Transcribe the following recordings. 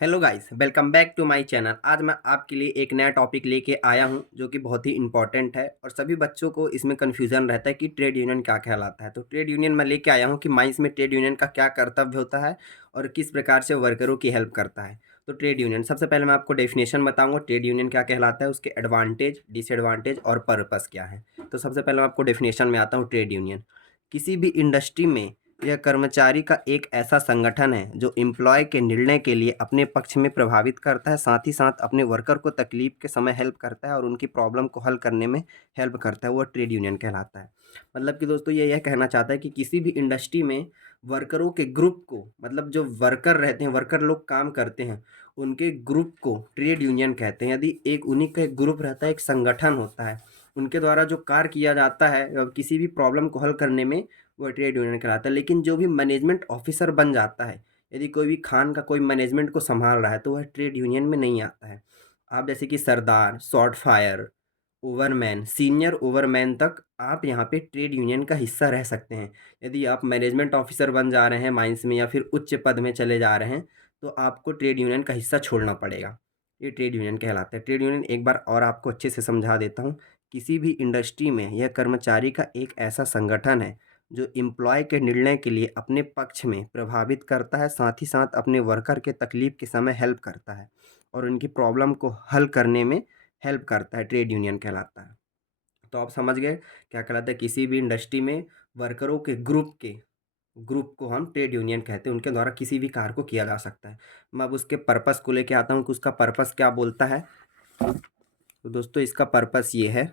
Hello guys, welcome back to my channel. आज मैं आपके लिए एक नया टॉपिक लेके आया हूं जो कि बहुत ही इम्पोर्टेंट है और सभी बच्चों को इसमें कन्फ्यूज़न रहता है कि ट्रेड यूनियन क्या कहलाता है। तो ट्रेड यूनियन मैं लेके आया हूं कि माइंस में ट्रेड यूनियन का क्या कर्तव्य होता है और किस प्रकार से वर्करों की हेल्प करता है। तो ट्रेड यूनियन सबसे पहले मैं आपको डेफिनेशन बताऊंगा ट्रेड यूनियन क्या कहलाता है, उसके एडवांटेज, डिसएडवांटेज और पर्पस क्या है। तो सबसे पहले मैं आपको डेफिनेशन में आता हूँ। ट्रेड यूनियन किसी भी इंडस्ट्री में यह कर्मचारी का एक ऐसा संगठन है जो एम्प्लॉय के निर्णय के लिए अपने पक्ष में प्रभावित करता है, साथ ही साथ अपने वर्कर को तकलीफ के समय हेल्प करता है और उनकी प्रॉब्लम को हल करने में हेल्प करता है। वो ट्रेड यूनियन कहलाता है। मतलब कि दोस्तों ये यह कहना चाहता है कि किसी भी इंडस्ट्री में वर्करों के ग्रुप को, मतलब जो वर्कर रहते हैं, वर्कर लोग काम करते हैं, उनके ग्रुप को ट्रेड यूनियन कहते हैं। यदि एक उन्हीं का एक ग्रुप रहता है, एक संगठन होता है, उनके द्वारा जो कार्य किया जाता है किसी भी प्रॉब्लम को हल करने में, वो ट्रेड यूनियन कहलाता है। लेकिन जो भी मैनेजमेंट ऑफिसर बन जाता है, यदि कोई भी खान का कोई मैनेजमेंट को संभाल रहा है, तो वह ट्रेड यूनियन में नहीं आता है। आप जैसे कि सरदार, shot firer, overman, senior overman तक आप यहाँ पे ट्रेड यूनियन का हिस्सा रह सकते हैं। यदि आप मैनेजमेंट ऑफिसर बन जा रहे हैं माइंस में या फिर उच्च पद में चले जा रहे हैं, तो आपको ट्रेड यूनियन का हिस्सा छोड़ना पड़ेगा। ये ट्रेड यूनियन कहलाता है। ट्रेड यूनियन एक बार और आपको अच्छे से समझा देता हूँ। किसी भी इंडस्ट्री में यह कर्मचारी का एक ऐसा संगठन है जो एम्प्लॉय के निर्णय के लिए अपने पक्ष में प्रभावित करता है, साथ ही साथ अपने वर्कर के तकलीफ के समय हेल्प करता है और उनकी प्रॉब्लम को हल करने में हेल्प करता है। ट्रेड यूनियन कहलाता है। तो आप समझ गए क्या कहलाता है। किसी भी इंडस्ट्री में वर्करों के ग्रुप को हम ट्रेड यूनियन कहते हैं। उनके द्वारा किसी भी कार्य को किया जा सकता है। मैं अब उसके पर्पस को लेके आता हूँ कि उसका पर्पस क्या बोलता है। तो दोस्तों इसका पर्पस ये है,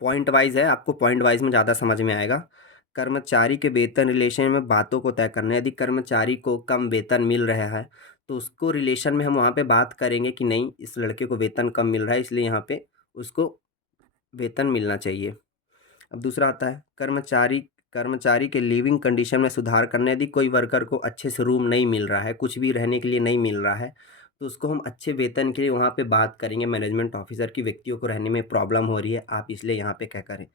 पॉइंट वाइज है, आपको पॉइंट वाइज में ज़्यादा समझ में आएगा। कर्मचारी के वेतन रिलेशन में बातों को तय करना। यदि कर्मचारी को कम वेतन मिल रहा है, तो उसको रिलेशन में हम वहाँ पे बात करेंगे कि नहीं, इस लड़के को वेतन कम मिल रहा है, इसलिए यहाँ पे उसको वेतन मिलना चाहिए। अब दूसरा आता है कर्मचारी कर्मचारी के लिविंग कंडीशन में सुधार करना। यदि कोई वर्कर को अच्छे से रूम नहीं मिल रहा है, कुछ भी रहने के लिए नहीं मिल रहा है, तो उसको हम अच्छे वेतन के लिए वहाँ पे बात करेंगे मैनेजमेंट ऑफिसर की, व्यक्तियों को रहने में प्रॉब्लम हो रही है, आप इसलिए यहाँ पे क्या करें।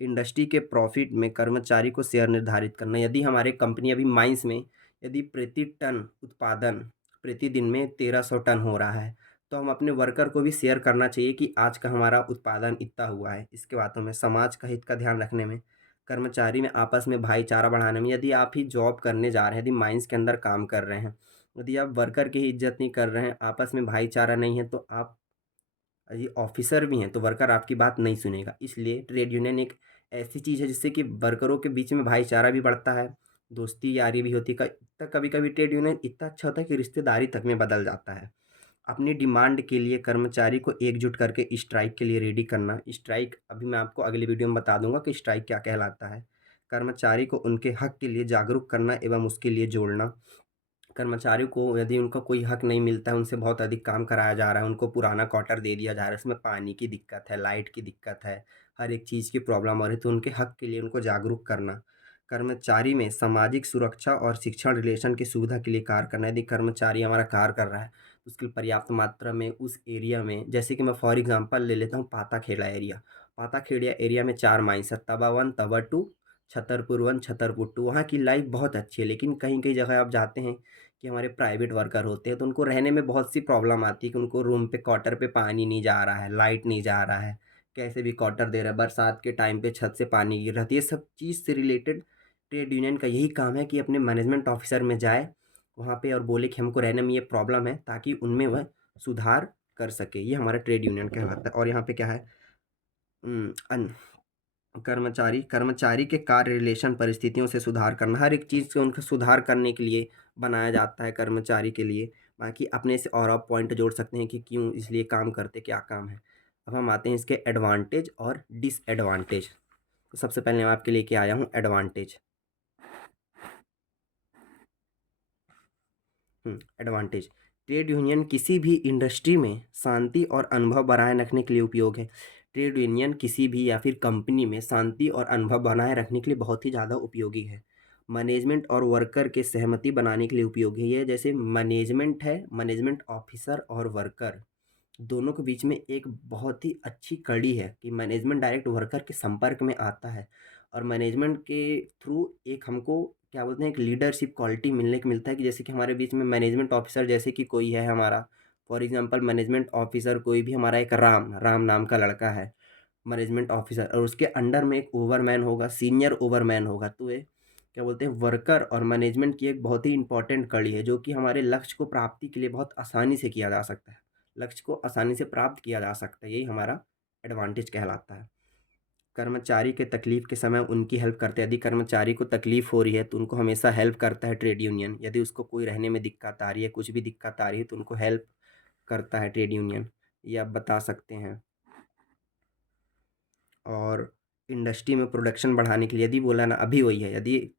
इंडस्ट्री के प्रॉफिट में कर्मचारी को शेयर निर्धारित करना। यदि हमारे कंपनी अभी माइंस में यदि प्रति टन उत्पादन प्रतिदिन में 1300 टन हो रहा है, तो हम अपने वर्कर को भी शेयर करना चाहिए कि आज का हमारा उत्पादन इतना हुआ है। इसके बातों में समाज का हित का ध्यान रखने में, कर्मचारी में आपस में भाईचारा बढ़ाने में। यदि आप ही जॉब करने जा रहे हैं, यदि माइंस के अंदर काम कर रहे हैं, यदि आप वर्कर की ही इज्जत नहीं कर रहे हैं, आपस में भाईचारा नहीं है, तो आप यदि ऑफिसर भी हैं तो वर्कर आपकी बात नहीं सुनेगा। इसलिए ट्रेड यूनियन एक ऐसी चीज़ है जिससे कि वर्करों के बीच में भाईचारा भी बढ़ता है, दोस्ती यारी भी होती है। कभी कभी ट्रेड यूनियन इतना अच्छा होता है कि रिश्तेदारी तक में बदल जाता है। अपनी डिमांड के लिए कर्मचारी को एकजुट करके स्ट्राइक के लिए रेडी करना। स्ट्राइक अभी मैं आपको अगली वीडियो में बता दूंगा कि स्ट्राइक क्या कहलाता है। कर्मचारी को उनके हक के लिए जागरूक करना एवं उसके लिए जोड़ना। कर्मचारियों को यदि उनका कोई हक नहीं मिलता है, उनसे बहुत अधिक काम कराया जा रहा है, उनको पुराना क्वार्टर दे दिया जा रहा है, उसमें पानी की दिक्कत है, लाइट की दिक्कत है, हर एक चीज़ की प्रॉब्लम आ रही है, तो उनके हक के लिए उनको जागरूक करना। कर्मचारी में सामाजिक सुरक्षा और शिक्षण रिलेशन की सुविधा के लिए कार्य करना। यदि कर्मचारी हमारा कार्य कर रहा है, तो उसके लिए पर्याप्त मात्रा में उस एरिया में, जैसे कि मैं फॉर एग्जांपल ले लेता हूँ पाताखेड़ा एरिया। पाताखेड़ा एरिया में 4 माइंस है, तवा 1, तवा 2, छतरपुर 1, छतरपुर 2। वहाँ की लाइफ बहुत अच्छी है, लेकिन कहीं-कहीं जगह आप जाते हैं कि हमारे प्राइवेट वर्कर होते हैं, तो उनको रहने में बहुत सी प्रॉब्लम आती है कि उनको रूम पे, क्वार्टर पे पानी नहीं जा रहा है, लाइट नहीं जा रहा है, कैसे भी क्वार्टर दे रहा है, बरसात के टाइम पे छत से पानी गिर रहा है। तो ये सब चीज़ से रिलेटेड ट्रेड यूनियन का यही काम है कि अपने मैनेजमेंट ऑफिसर में जाए वहाँ पे और बोले कि हमको रहने में ये प्रॉब्लम है, ताकि उनमें वह सुधार कर सके। ये हमारा ट्रेड यूनियन कहलाता है। और यहाँ पे क्या है, अन कर्मचारी के कार्य रिलेशन परिस्थितियों से सुधार करना। हर एक चीज़ से उनका सुधार करने के लिए बनाया जाता है कर्मचारी के लिए। बाकी अपने से और आप पॉइंट जोड़ सकते हैं कि क्यों इसलिए काम करते, क्या काम है। अब हम आते हैं इसके एडवांटेज और डिसएडवांटेज। तो सबसे पहले मैं आपके लेके आया हूँ एडवांटेज। एडवांटेज। ट्रेड यूनियन किसी भी इंडस्ट्री में शांति और अनुभव बनाए रखने के लिए उपयोग है। ट्रेड यूनियन किसी भी या फिर कंपनी में शांति और अनुभव बनाए रखने के लिए बहुत ही ज़्यादा उपयोगी है। मैनेजमेंट और वर्कर के सहमति बनाने के लिए उपयोगी है। जैसे मैनेजमेंट है, मैनेजमेंट ऑफिसर और वर्कर दोनों के बीच में एक बहुत ही अच्छी कड़ी है कि मैनेजमेंट डायरेक्ट वर्कर के संपर्क में आता है और मैनेजमेंट के थ्रू एक हमको क्या बोलते हैं, एक लीडरशिप क्वालिटी मिलता है कि जैसे कि हमारे बीच में मैनेजमेंट ऑफिसर जैसे कि कोई है हमारा, फॉर एग्जांपल मैनेजमेंट ऑफिसर कोई भी हमारा, एक राम राम नाम का लड़का है मैनेजमेंट ऑफिसर, और उसके अंडर में एक ओवरमैन होगा, सीनियर ओवरमैन होगा। तो ये क्या बोलते हैं, वर्कर और मैनेजमेंट की एक बहुत ही इंपॉर्टेंट कड़ी है, जो कि हमारे लक्ष्य को प्राप्ति के लिए बहुत आसानी से किया जा सकता है। लक्ष्य को आसानी से प्राप्त किया जा सकता है, यही हमारा एडवांटेज कहलाता है। कर्मचारी के तकलीफ के समय उनकी हेल्प करते हैं। यदि कर्मचारी को तकलीफ हो रही है तो उनको हमेशा हेल्प करता है ट्रेड यूनियन। यदि उसको कोई रहने में दिक्कत आ रही है, कुछ भी दिक्कत आ रही है, तो उनको हेल्प करता है ट्रेड यूनियन। ये आप बता सकते हैं। और इंडस्ट्री में प्रोडक्शन बढ़ाने के लिए यदि बोला ना, अभी वही है, यदि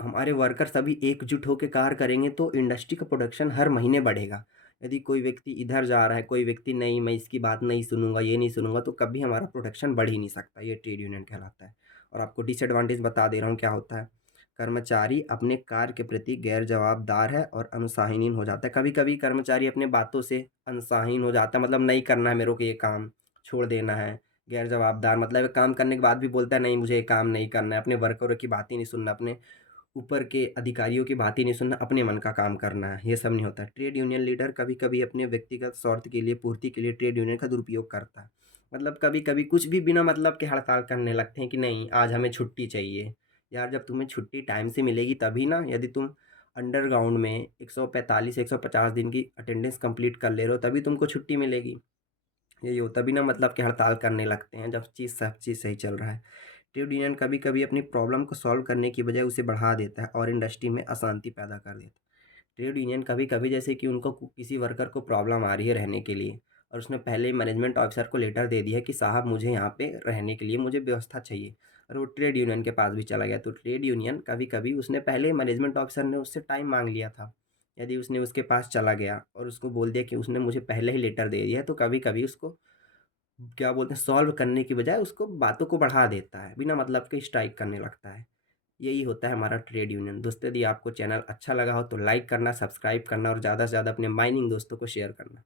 हमारे वर्कर सभी एकजुट होकर कार्य करेंगे तो इंडस्ट्री का प्रोडक्शन हर महीने बढ़ेगा। यदि कोई व्यक्ति इधर जा रहा है, कोई व्यक्ति नहीं, मैं इसकी बात नहीं सुनूंगा, ये नहीं सुनूंगा, तो कभी हमारा प्रोडक्शन बढ़ ही नहीं सकता। ये ट्रेड यूनियन कहलाता है। और आपको डिसएडवांटेज बता दे रहा हूँ क्या होता है। कर्मचारी अपने कार्य के प्रति गैर जवाबदार है और अनुशासनहीन हो जाता है। कभी कभी कर्मचारी अपने बातों से अनुशासनहीन हो जाता है, मतलब नहीं करना है मेरे को ये काम, छोड़ देना है। गैर जवाबदार मतलब काम करने के बाद भी बोलता है नहीं मुझे ये काम नहीं करना है, अपने वर्करों की बात ही नहीं सुनना, अपने ऊपर के अधिकारियों की बात ही नहीं सुनना, अपने मन का काम करना है, ये सब नहीं होता। ट्रेड यूनियन लीडर कभी-कभी अपने व्यक्तिगत स्वार्थ के लिए, पूर्ति के लिए ट्रेड यूनियन का दुरुपयोग करता है। मतलब कभी-कभी कुछ भी बिना मतलब के हड़ताल करने लगते हैं कि नहीं आज हमें छुट्टी चाहिए। यार जब तुम्हें छुट्टी टाइम से मिलेगी तभी ना, यदि तुम अंडरग्राउंड में 145 150 दिन की अटेंडेंस कंप्लीट कर ले रहे हो तभी तुमको छुट्टी मिलेगी। यही होता बिना मतलब के हड़ताल करने लगते हैं जब सब चीज़ सही चल रहा है। ट्रेड यूनियन कभी-कभी अपनी प्रॉब्लम को सॉल्व करने की बजाय उसे बढ़ा देता है और इंडस्ट्री में अशांति पैदा कर देता है। ट्रेड यूनियन कभी-कभी जैसे कि उनको किसी वर्कर को प्रॉब्लम आ रही है रहने के लिए, और उसने पहले ही मैनेजमेंट ऑफिसर को लेटर दे दिया है कि साहब मुझे यहाँ पे रहने के लिए मुझे व्यवस्था चाहिए, और वो ट्रेड यूनियन के पास भी चला गया, तो ट्रेड यूनियन कभी-कभी उसने पहले मैनेजमेंट ऑफिसर ने उससे टाइम माँग लिया था। यदि उसने उसके पास चला गया और उसको बोल दिया कि उसने मुझे पहले ही लेटर दे दिया है, तो कभी-कभी उसको क्या बोलते हैं, सॉल्व करने की बजाय उसको बातों को बढ़ा देता है, बिना मतलब के स्ट्राइक करने लगता है। यही होता है हमारा ट्रेड यूनियन। दोस्तों यदि आपको चैनल अच्छा लगा हो तो लाइक करना, सब्सक्राइब करना और ज़्यादा से ज़्यादा अपने माइनिंग दोस्तों को शेयर करना।